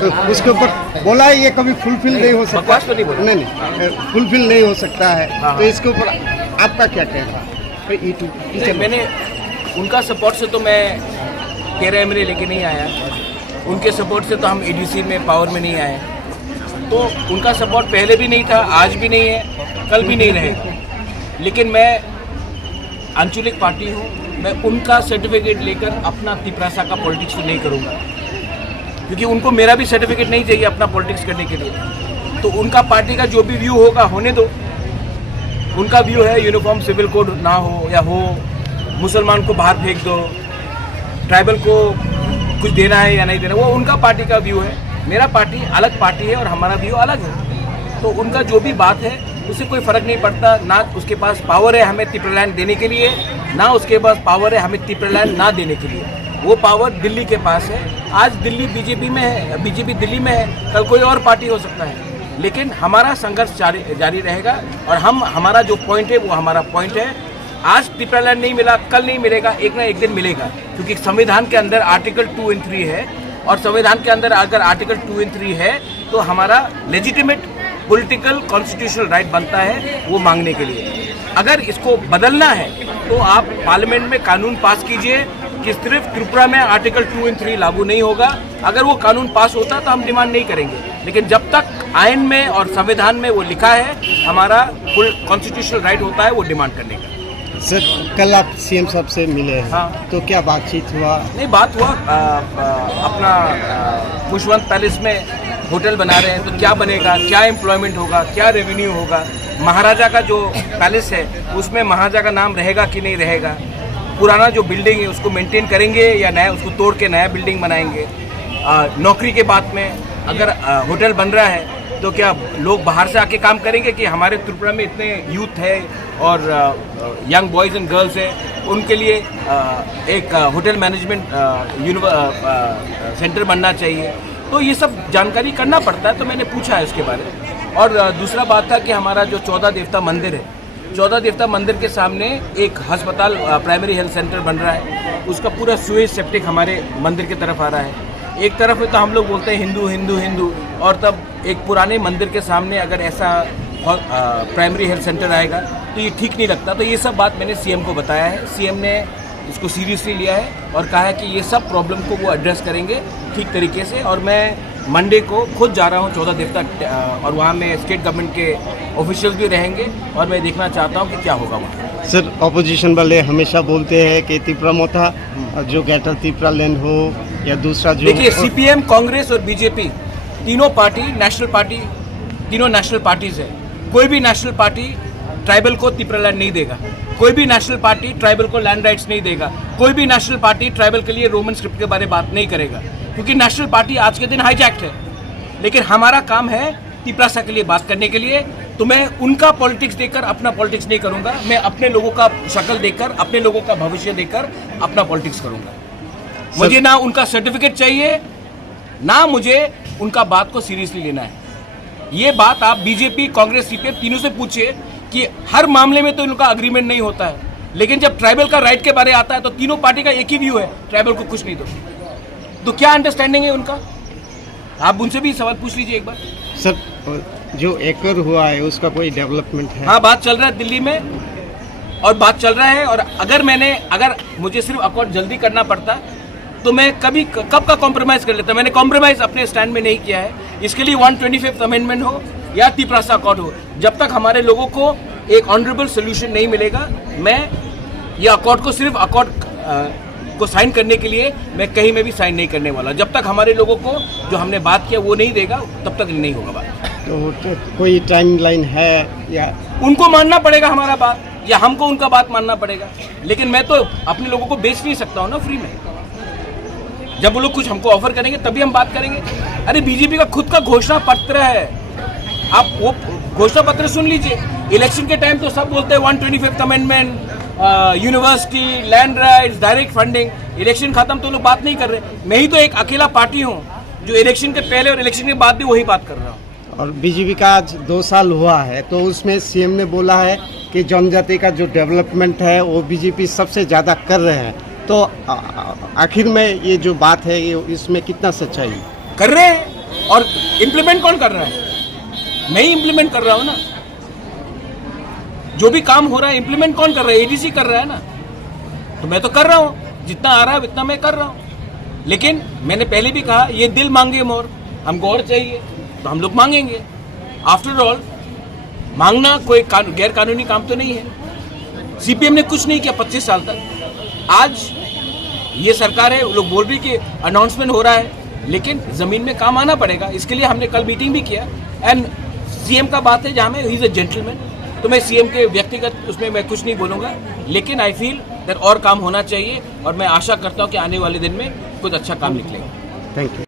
तो उसके ऊपर बोला है ये कभी फुलफिल नहीं हो सकता। बकवास तो नहीं बोला। नहीं, फुलफिल नहीं हो सकता है। हाँ। तो इसके ऊपर आपका क्या कहना है? मैंने उनका सपोर्ट से तो मैं 13 एमएलए लेके नहीं आया, उनके सपोर्ट से तो हम एडीसी में पावर में नहीं आए। तो उनका सपोर्ट पहले भी नहीं था, आज भी नहीं है, कल भी नहीं रहेगा। लेकिन मैं आंचलिक पार्टी हूँ, मैं उनका सर्टिफिकेट लेकर अपना तिपरासा का पॉलिटिक्स नहीं करूँगा, क्योंकि उनको मेरा भी सर्टिफिकेट नहीं चाहिए अपना पॉलिटिक्स करने के लिए। तो उनका पार्टी का जो भी व्यू होगा होने दो। उनका व्यू है यूनिफॉर्म सिविल कोड ना हो या हो, मुसलमान को बाहर फेंक दो, ट्राइबल को कुछ देना है या नहीं देना, वो उनका पार्टी का व्यू है। मेरा पार्टी अलग पार्टी है और हमारा व्यू अलग है। तो उनका जो भी बात है उससे कोई फ़र्क नहीं पड़ता। ना उसके पास पावर है हमें तिपरालैंड देने के लिए, ना उसके पास पावर है हमें तिपरालैंड ना देने के लिए। वो पावर दिल्ली के पास है। आज दिल्ली बीजेपी में है, बीजेपी दिल्ली में है, कल कोई और पार्टी हो सकता है। लेकिन हमारा संघर्ष जारी रहेगा और हमारा जो पॉइंट है वो हमारा पॉइंट है। आज तिपरालैंड नहीं मिला, कल नहीं मिलेगा, एक ना एक दिन मिलेगा, क्योंकि संविधान के अंदर आर्टिकल 2 और 3 है। और संविधान के अंदर अगर आर्टिकल 2 और 3 है तो हमारा लेजिटिमेट पॉलिटिकल कॉन्स्टिट्यूशनल राइट बनता है वो मांगने के लिए। अगर इसको बदलना है तो आप पार्लियामेंट में कानून पास कीजिए कि सिर्फ त्रिपुरा में आर्टिकल 2 और 3 लागू नहीं होगा। अगर वो कानून पास होता तो हम डिमांड नहीं करेंगे, लेकिन जब तक आइन में और संविधान में वो लिखा है हमारा कॉन्स्टिट्यूशनल राइट होता है वो डिमांड करने का। सर, कल आप सीएम साहब से मिले हैं। हाँ। तो क्या बातचीत हुआ? नहीं, बात हुआ। अपना पुष्पवंत पैलेस में होटल बना रहे हैं, तो क्या बनेगा, क्या एम्प्लॉयमेंट होगा, क्या रेवेन्यू होगा। महाराजा का जो पैलेस है उसमें महाराजा का नाम रहेगा कि नहीं रहेगा। पुराना जो बिल्डिंग है उसको मेंटेन करेंगे या नया, उसको तोड़ के नया बिल्डिंग बनाएंगे। नौकरी के बात में अगर होटल बन रहा है तो क्या लोग बाहर से आके काम करेंगे कि हमारे त्रिपुरा में इतने यूथ है और यंग बॉयज़ एंड गर्ल्स हैं, उनके लिए एक होटल मैनेजमेंट सेंटर बनना चाहिए। तो ये सब जानकारी करना पड़ता है, तो मैंने पूछा है इसके बारे में। और दूसरा बात था कि हमारा जो 14 देवता मंदिर है, 14 देवता मंदिर के सामने एक अस्पताल प्राइमरी हेल्थ सेंटर बन रहा है, उसका पूरा सुएज सेप्टिक हमारे मंदिर की तरफ आ रहा है। एक तरफ में तो हम लोग बोलते हैं हिंदू हिंदू हिंदू, और तब एक पुराने मंदिर के सामने अगर ऐसा प्राइमरी हेल्थ सेंटर आएगा तो ये ठीक नहीं लगता। तो ये सब बात मैंने सीएम को बताया है, सीएम ने इसको सीरियसली लिया है और कहा है कि ये सब प्रॉब्लम को वो एड्रेस करेंगे ठीक तरीके से। और मैं मंडे को खुद जा रहा हूँ 14 देवता, और वहाँ में स्टेट गवर्नमेंट के ऑफिशियल्स भी रहेंगे और मैं देखना चाहता हूँ कि क्या होगा वहाँ। सर, अपोजिशन वाले हमेशा बोलते हैं कि त्रिपुरा मोथा जो ग्रेटर तिपरालैंड हो या दूसरा जो, देखिए सीपीएम, कांग्रेस और बीजेपी तीनों पार्टी नेशनल पार्टी, तीनों नेशनल पार्टीज है। कोई भी नेशनल पार्टी ट्राइबल को तिपरालैंड नहीं देगा, कोई भी नेशनल पार्टी ट्राइबल को लैंड राइट्स नहीं देगा, कोई भी नेशनल पार्टी ट्राइबल के लिए रोमन स्क्रिप्ट के बारे में बात नहीं करेगा, क्योंकि नेशनल पार्टी आज के दिन हाईजैक्ट है। लेकिन हमारा काम है तिपरासा के लिए बात करने के लिए। तो मैं उनका पॉलिटिक्स देखकर अपना पॉलिटिक्स नहीं करूंगा, मैं अपने लोगों का शक्ल देखकर, अपने लोगों का भविष्य देखकर अपना पॉलिटिक्स करूंगा। मुझे ना उनका सर्टिफिकेट चाहिए, ना मुझे उनका बात को सीरियसली लेना है। ये बात आप बीजेपी, कांग्रेस, सीपीएम तीनों से पूछिए कि हर मामले में तो इनका अग्रीमेंट नहीं होता है, लेकिन जब ट्राइबल का राइट के बारे आता है तो तीनों पार्टी का एक ही व्यू है, ट्राइबल को कुछ नहीं दो। तो क्या अंडरस्टैंडिंग है उनका? आप उनसे भी सवाल पूछ लीजिए एक बार। सर, जो एकड़ हुआ है उसका कोई डेवलपमेंट है? हाँ, बात चल रहा है दिल्ली में, और बात चल रहा है। और अगर मुझे सिर्फ अकॉर्ड जल्दी करना पड़ता तो मैं कब का कॉम्प्रोमाइज़ कर लेता। मैंने कॉम्प्रोमाइज़ अपने स्टैंड में नहीं किया है। इसके लिए 125th अमेंडमेंट हो या तिपरासा अकॉर्ड हो, जब तक हमारे लोगों को एक ऑनरेबल सोल्यूशन नहीं मिलेगा, मैं ये अकॉर्ड को सिर्फ अकॉर्ड को साइन करने के लिए मैं कहीं में भी साइन नहीं करने वाला। जब तक हमारे लोगों को जो हमने बात किया वो नहीं देगा तब तक नहीं होगा बात। तो कोई टाइमलाइन है या उनको मानना पड़ेगा हमारा बात, या हमको उनका बात मानना पड़ेगा। लेकिन मैं तो अपने लोगों को बेच नहीं सकता हूँ ना फ्री में। जब वो लोग कुछ हमको ऑफर करेंगे तभी हम बात करेंगे। अरे बीजेपी का खुद का घोषणा पत्र है, आप वो घोषणा पत्र सुन लीजिए। इलेक्शन के टाइम तो सब बोलते हैं 125th amendment, university, land rights, direct funding. Election खत्म तो लोग बात नहीं कर रहे। मैं ही तो एक अकेला पार्टी हूँ जो इलेक्शन के पहले और इलेक्शन के बाद भी वही बात कर रहा हूँ। और बीजेपी का आज 2 साल हुआ है, तो उसमें सीएम ने बोला है कि जनजाति का जो डेवलपमेंट है वो बीजेपी सबसे ज़्यादा कर रहे हैं। तो आखिर में ये जो बात है ये इसमें कितना सच्चाई? कर रहे हैं, और इम्प्लीमेंट कौन कर रहा है? मैं ही इम्प्लीमेंट कर रहा हूँ ना। जो भी काम हो रहा है इम्प्लीमेंट कौन कर रहा है? एडीसी कर रहा है ना। तो मैं तो कर रहा हूँ, जितना आ रहा है उतना मैं कर रहा हूँ। लेकिन मैंने पहले भी कहा, ये दिल मांगे मोर, हमको और चाहिए तो हम लोग मांगेंगे। आफ्टर ऑल मांगना कोई गैर कानूनी काम तो नहीं है। सीपीएम ने कुछ नहीं किया 25 साल तक। आज ये सरकार है, वो लोग बोल रही कि अनाउंसमेंट हो रहा है, लेकिन जमीन में काम आना पड़ेगा। इसके लिए हमने कल मीटिंग भी किया। एंड सीएम का बात है जहाँ में ही इज अ जेंटलमैन, तो मैं सीएम के व्यक्तिगत उसमें मैं कुछ नहीं बोलूँगा, लेकिन आई फील दैट और काम होना चाहिए और मैं आशा करता हूँ कि आने वाले दिन में कुछ अच्छा काम निकलेगा। Thank you.